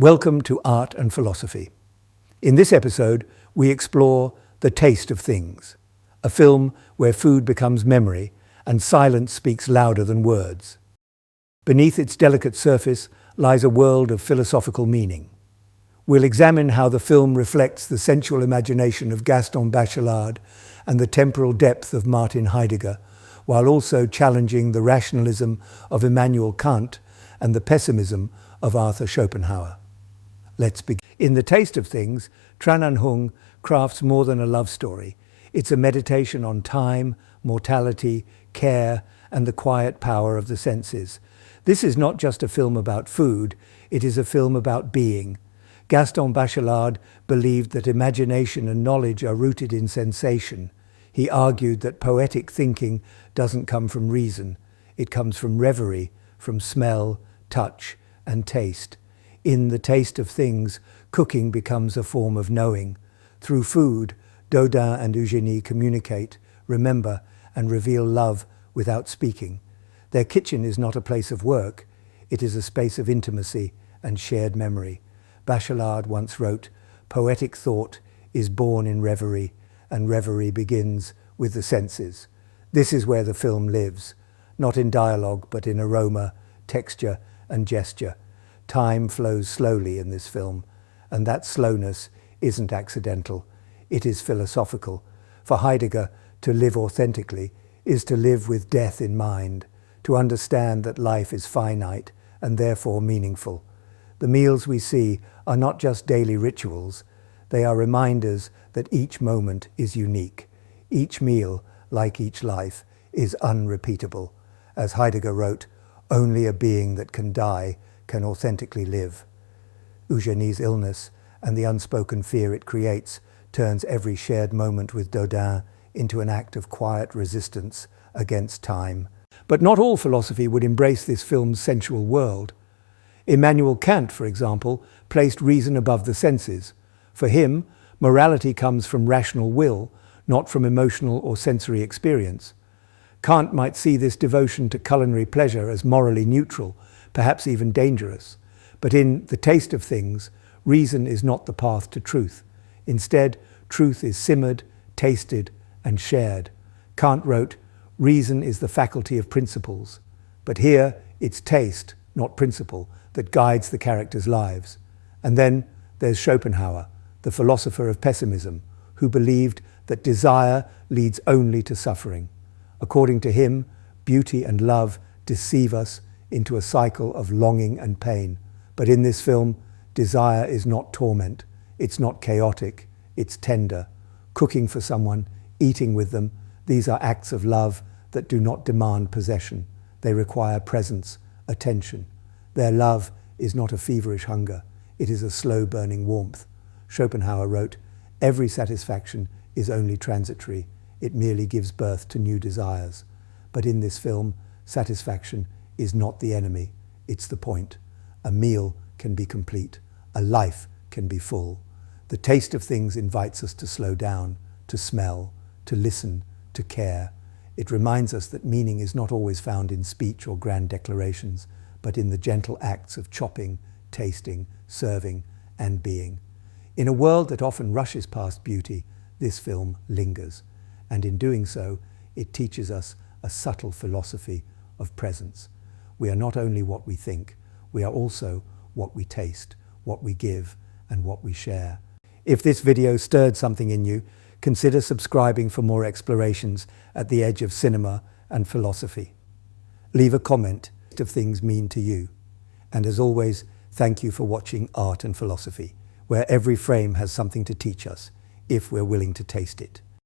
Welcome to Art and Philosophy. In this episode, we explore The Taste of Things, a film where food becomes memory and silence speaks louder than words. Beneath its delicate surface lies a world of philosophical meaning. We'll examine how the film reflects the sensual imagination of Gaston Bachelard and the temporal depth of Martin Heidegger, while also challenging the rationalism of Immanuel Kant and the pessimism of Schopenhauer. Let's begin. In The Taste of Things, Tran Anh Hung crafts more than a love story. It's a meditation on time, mortality, care, and the quiet power of the senses. This is not just a film about food, it is a film about being. Gaston Bachelard believed that imagination and knowledge are rooted in sensation. He argued that poetic thinking doesn't come from reason. It comes from reverie, from smell, touch, and taste. In The Taste of Things, cooking becomes a form of knowing. Through food, Dodin and Eugénie communicate, remember, and reveal love without speaking. Their kitchen is not a place of work, it is a space of intimacy and shared memory. Bachelard once wrote, "Poetic thought is born in reverie, and reverie begins with the senses." This is where the film lives, not in dialogue, but in aroma, texture, and gesture. Time flows slowly in this film, and that slowness isn't accidental, it is philosophical. For Heidegger, to live authentically is to live with death in mind, to understand that life is finite and therefore meaningful. The meals we see are not just daily rituals, they are reminders that each moment is unique. Each meal, like each life, is unrepeatable. As Heidegger wrote, "Only a being that can die can authentically live." Eugénie's illness and the unspoken fear it creates turns every shared moment with Dodin into an act of quiet resistance against time. But not all philosophy would embrace this film's sensual world. Immanuel Kant, for example, placed reason above the senses. For him, morality comes from rational will, not from emotional or sensory experience. Kant might see this devotion to culinary pleasure as morally neutral, perhaps even dangerous. But in The Taste of Things, reason is not the path to truth. Instead, truth is simmered, tasted, and shared. Kant wrote, "Reason is the faculty of principles." But here, it's taste, not principle, that guides the characters' lives. And then there's Schopenhauer, the philosopher of pessimism, who believed that desire leads only to suffering. According to him, beauty and love deceive us into a cycle of longing and pain. But in this film, desire is not torment, it's not chaotic, it's tender. Cooking for someone, eating with them, these are acts of love that do not demand possession. They require presence, attention. Their love is not a feverish hunger, it is a slow-burning warmth. Schopenhauer wrote, "Every satisfaction is only transitory, it merely gives birth to new desires." But in this film, satisfaction is not the enemy, it's the point. A meal can be complete, a life can be full. The Taste of Things invites us to slow down, to smell, to listen, to care. It reminds us that meaning is not always found in speech or grand declarations, but in the gentle acts of chopping, tasting, serving, and being. In a world that often rushes past beauty, this film lingers, and in doing so, it teaches us a subtle philosophy of presence. We are not only what we think, we are also what we taste, what we give, and what we share. If this video stirred something in you, consider subscribing for more explorations at the edge of cinema and philosophy. Leave a comment if things mean to you. And as always, thank you for watching Art and Philosophy, where every frame has something to teach us, if we're willing to taste it.